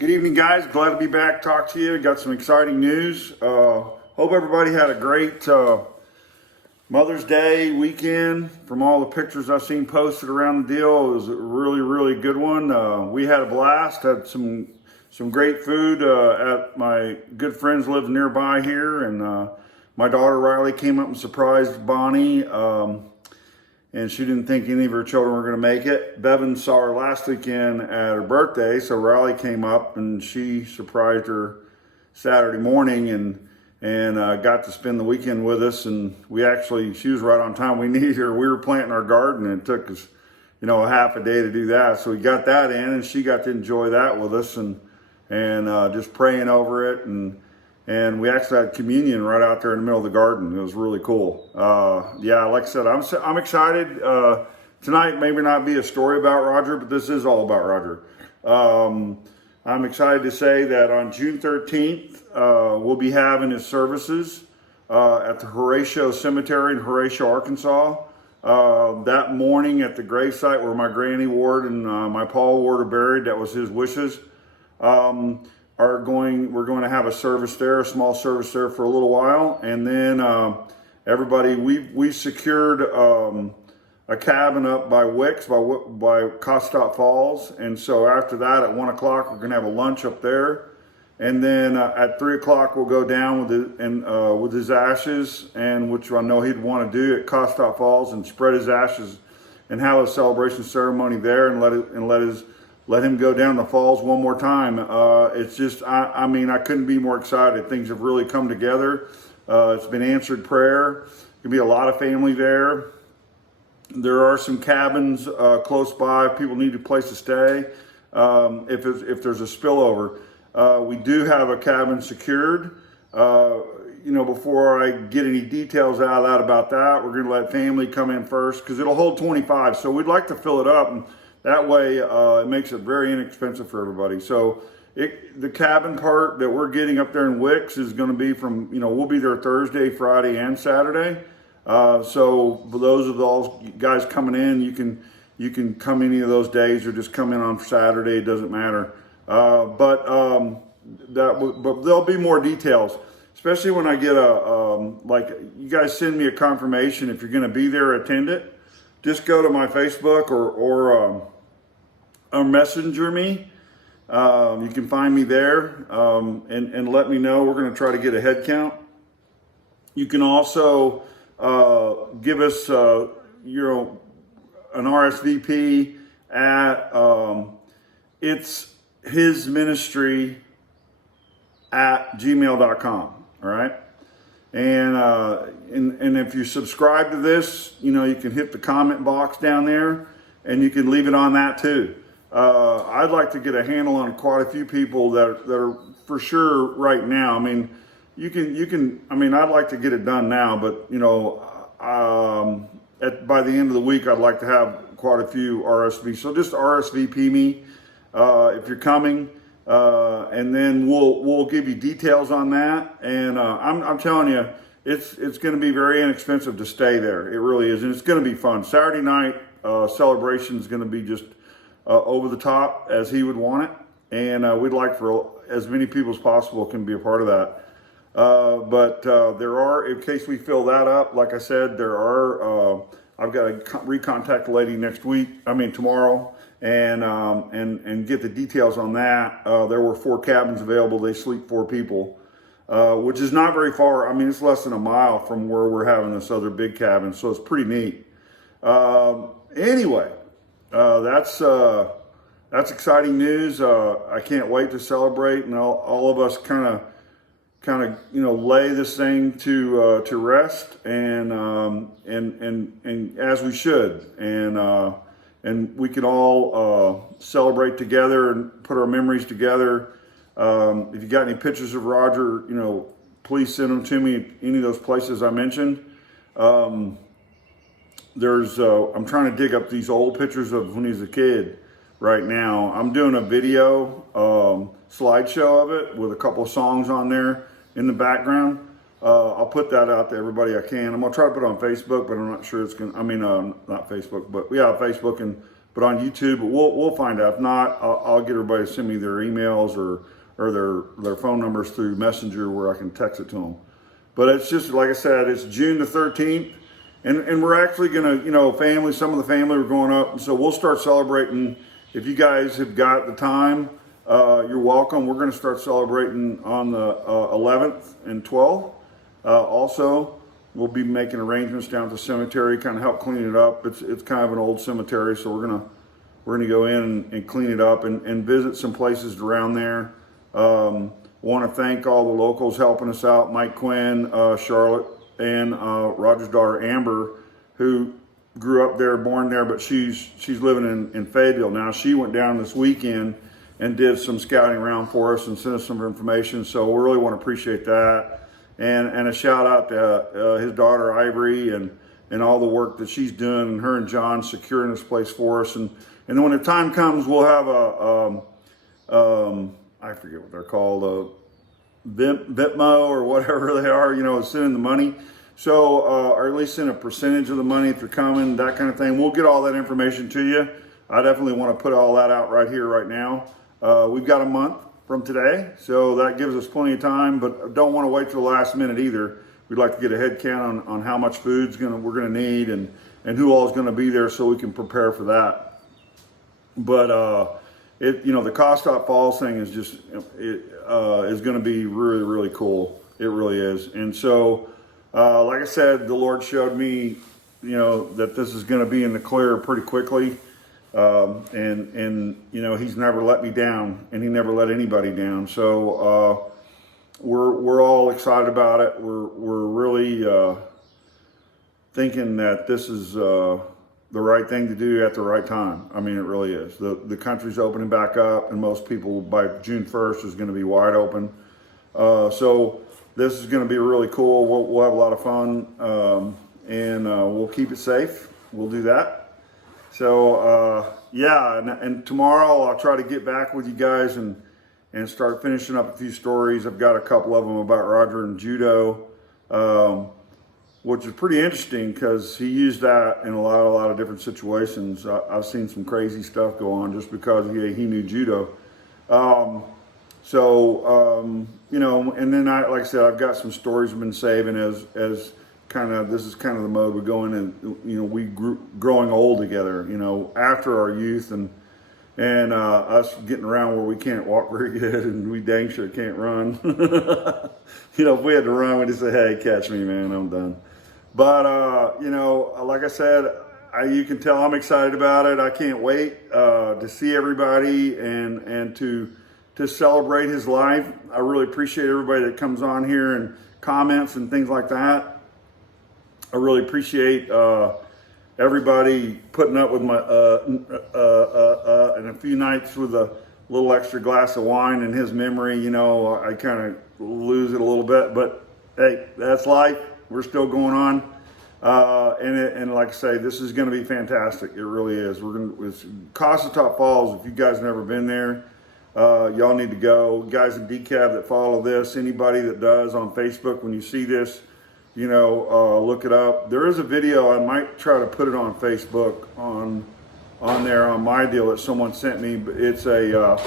Good evening, guys. Glad to be back. Talk to you. Got some exciting news. Hope everybody had a great Mother's Day weekend. From all the pictures I've seen posted around the deal, it was a really, really good one. We had a blast. Had some great food at my good friends live nearby here, and my daughter Riley came up and surprised Bonnie. And she didn't think any of her children were going to make it. Bevan saw her last weekend at her birthday, so Riley came up and she surprised her Saturday morning and got to spend the weekend with us. And she was right on time. We needed her. We were planting our garden, and it took us, a half a day to do that. So we got that in, and she got to enjoy that with us and just praying over it. And we actually had communion right out there in the middle of the garden. It was really cool. Like I said, I'm excited. Tonight maybe not be a story about Roger, but this is all about Roger. I'm excited to say that on June 13th, we'll be having his services at the Horatio Cemetery in Horatio, Arkansas. That morning at the gravesite where my Granny Ward and my Paul Ward are buried, that was his wishes. We're going to have a service there, a small service there for a little while, and then everybody, we secured a cabin up by Wicks, by Costop Falls, and so after that at 1 o'clock we're going to have a lunch up there, and then at 3 o'clock we'll go down with his ashes, and which I know he'd want to do at Costop Falls, and spread his ashes and have a celebration ceremony there, and let him go down the falls one more time. It's just, I couldn't be more excited. Things have really come together. It's been answered prayer. There'll be a lot of family there. There are some cabins close by. People need a place to stay if there's a spillover. We do have a cabin secured. Before I get any details out of that about that, we're going to let family come in first because it'll hold 25. So we'd like to fill it up. And that way, it makes it very inexpensive for everybody. So the cabin part that we're getting up there in Wicks is going to be from, we'll be there Thursday, Friday, and Saturday. So for those of those guys coming in, you can come any of those days or just come in on Saturday. It doesn't matter. But there'll be more details, especially when I get you guys send me a confirmation if you're going to be there, attend it. Just go to my Facebook or messenger me. You can find me there and let me know. We're going to try to get a head count. You can also give us an RSVP at it's his ministry at gmail.com. All right. And if you subscribe to this, you can hit the comment box down there and you can leave it on that too. I'd like to get a handle on quite a few people that are for sure right now. I'd like to get it done now, but by the end of the week, I'd like to have quite a few RSVP. So just RSVP me if you're coming, and then we'll give you details on that. And I'm telling you, it's going to be very inexpensive to stay there. It really is, and it's going to be fun. Saturday night celebration is going to be just over the top as he would want it, and we'd like for as many people as possible can be a part of that. But there are, in case we fill that up, like I said, I've got to recontact the lady tomorrow, and get the details on that. There were 4 cabins available. They sleep 4 people, which is not very far. It's less than a mile from where we're having this other big cabin, so it's pretty neat. Anyway, that's exciting news. I can't wait to celebrate, and all of us kind of lay this thing to rest, and as we should, and we can all celebrate together and put our memories together. If you got any pictures of Roger, please send them to me at any of those places I mentioned. I'm trying to dig up these old pictures of when he was a kid right now. I'm doing a video slideshow of it with a couple of songs on there in the background. I'll put that out to everybody I can. I'm gonna try to put it on Facebook, but I'm not sure it's gonna, not Facebook, but yeah, Facebook and but on YouTube. But we'll find out. If not, I'll get everybody to send me their emails or their phone numbers through Messenger where I can text it to them. But it's just, like I said, it's June the 13th. And we're actually going to, some of the family are going up. And so we'll start celebrating. If you guys have got the time, you're welcome. We're going to start celebrating on the 11th and 12th. Also, we'll be making arrangements down at the cemetery, kind of help clean it up. It's kind of an old cemetery, so we're gonna go in and clean it up and visit some places around there. Want to thank all the locals helping us out, Mike Quinn, Charlotte, and Roger's daughter Amber, who grew up there, born there, but she's living in Fayetteville now. She went down this weekend and did some scouting around for us and sent us some information. So we really want to appreciate that. And a shout out to his daughter Ivory and all the work that she's doing, and her and John securing this place for us. And then when the time comes, we'll have I forget what they're called, Bitmo or whatever they are, sending the money. So, or at least send a percentage of the money if you're coming, that kind of thing. We'll get all that information to you. I definitely want to put all that out right here, right now. We've got a month from today, so that gives us plenty of time, but don't want to wait till the last minute either. We'd like to get a head count on how much food's we're gonna need and who all is gonna be there so we can prepare for that. But the Costop Falls thing is just is gonna be really, really cool. It really is. And so like I said, the Lord showed me that this is gonna be in the clear pretty quickly. He's never let me down, and he never let anybody down. So we're all excited about it. We're really thinking that this is the right thing to do at the right time. I mean, it really is. The country's opening back up, and most people by June 1st is going to be wide open. So this is going to be really cool. We'll have a lot of fun, and we'll keep it safe. We'll do that. So, and tomorrow I'll try to get back with you guys and start finishing up a few stories. I've got a couple of them about Roger and judo, which is pretty interesting because he used that in a lot of different situations. I've seen some crazy stuff go on just because he knew judo. And then like I said, I've got some stories I've been saving as this is kind of the mode we're going in. We growing old together, after our youth and us getting around where we can't walk very good and we dang sure can't run. If we had to run, we'd just say, hey, catch me, man, I'm done. But, like I said, you can tell I'm excited about it. I can't wait to see everybody and to celebrate his life. I really appreciate everybody that comes on here and comments and things like that. I really appreciate everybody putting up with my and a few nights with a little extra glass of wine in his memory. I kind of lose it a little bit, but hey, that's life. We're still going on, and like I say, this is going to be fantastic. It really is. It's Costop Falls. If you guys have never been there, y'all need to go. Guys in DCAV that follow this, anybody that does on Facebook, when you see this, look it up. There is a video. I might try to put it on Facebook on there on my deal that someone sent me. But it's a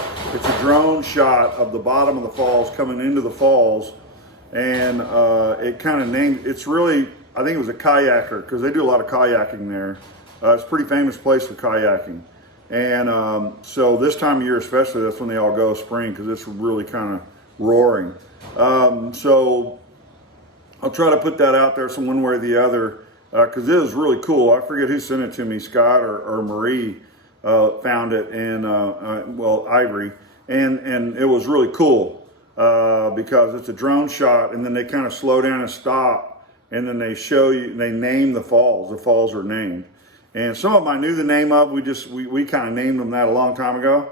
drone shot of the bottom of the falls coming into the falls, and it kind of named. It's really, I think it was a kayaker because they do a lot of kayaking there. It's a pretty famous place for kayaking, and so this time of year especially, that's when they all go spring because it's really kind of roaring. So I'll try to put that out there some one way or the other because it was really cool. I forget who sent it to me, Scott or Marie found it, and Ivory, and it was really cool because it's a drone shot, and then they kind of slow down and stop, and then they show you, they name the falls. The falls are named, and some of them I knew the name of. We kind of named them that a long time ago,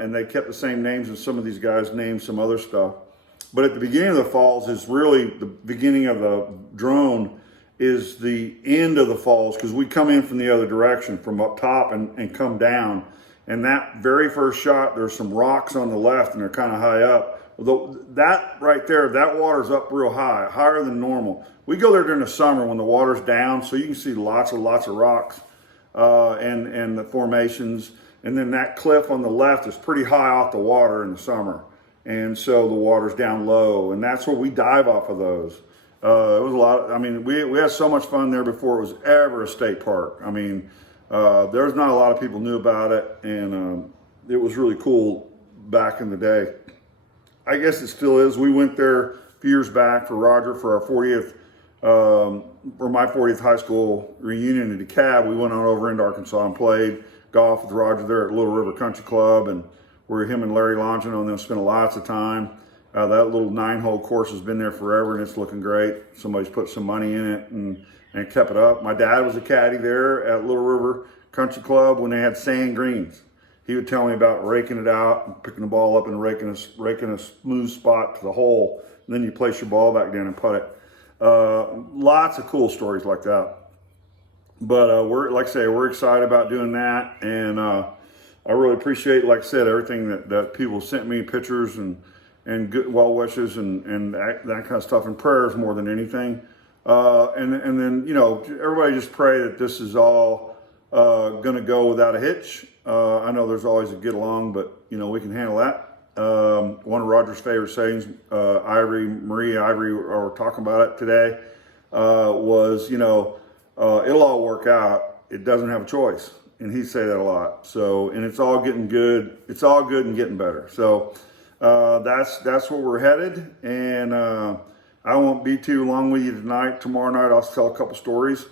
and they kept the same names, and some of these guys named some other stuff. But at the beginning of the falls is really the beginning of the drone is the end of the falls because we come in from the other direction, from up top and come down. And that very first shot, there's some rocks on the left and they're kind of high up. That right there, that water's up real high, higher than normal. We go there during the summer when the water's down, so you can see lots of rocks. and the formations. And then that cliff on the left is pretty high off the water in the summer. And so the water's down low, and that's where we dive off of those. It was a lot. I mean, we had so much fun there before it was ever a state park. I mean, there's not a lot of people knew about it, and it was really cool back in the day. I guess it still is. We went there a few years back for Roger for our 40th, for my 40th high school reunion in DeKalb. We went on over into Arkansas and played golf with Roger there at Little River Country Club, and where him and Larry Longino and them spent lots of time. That little 9-hole course has been there forever, and it's looking great. Somebody's put some money in it and kept it up. My dad was a caddy there at Little River Country Club when they had sand greens. He would tell me about raking it out and picking the ball up and raking a smooth spot to the hole. And then you place your ball back down and putt it. Lots of cool stories like that. But like I say, we're excited about doing that, and I really appreciate, like I said, everything that people sent me, pictures and good well wishes and that kind of stuff, and prayers more than anything. And then, you know, everybody just pray that this is all going to go without a hitch. I know there's always a get along, but, you know, we can handle that. One of Roger's favorite sayings, Marie Ivory were talking about it today, was, you know, it'll all work out. It doesn't have a choice. And he'd say that a lot. So, and it's all getting good. It's all good and getting better. So that's where we're headed. And I won't be too long with you tonight. Tomorrow night I'll tell a couple stories.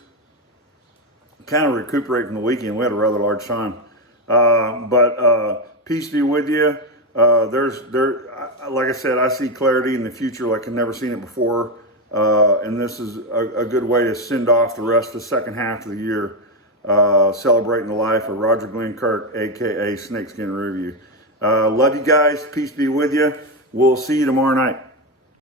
Kind of recuperate from the weekend. We had a rather large time. But peace be with you. Like I said, I see clarity in the future like I've never seen it before. And this is a good way to send off the rest of the second half of the year, celebrating the life of Roger Glen Kirk, aka Snakeskin Review. Love you guys. Peace be with you. We'll see you tomorrow night.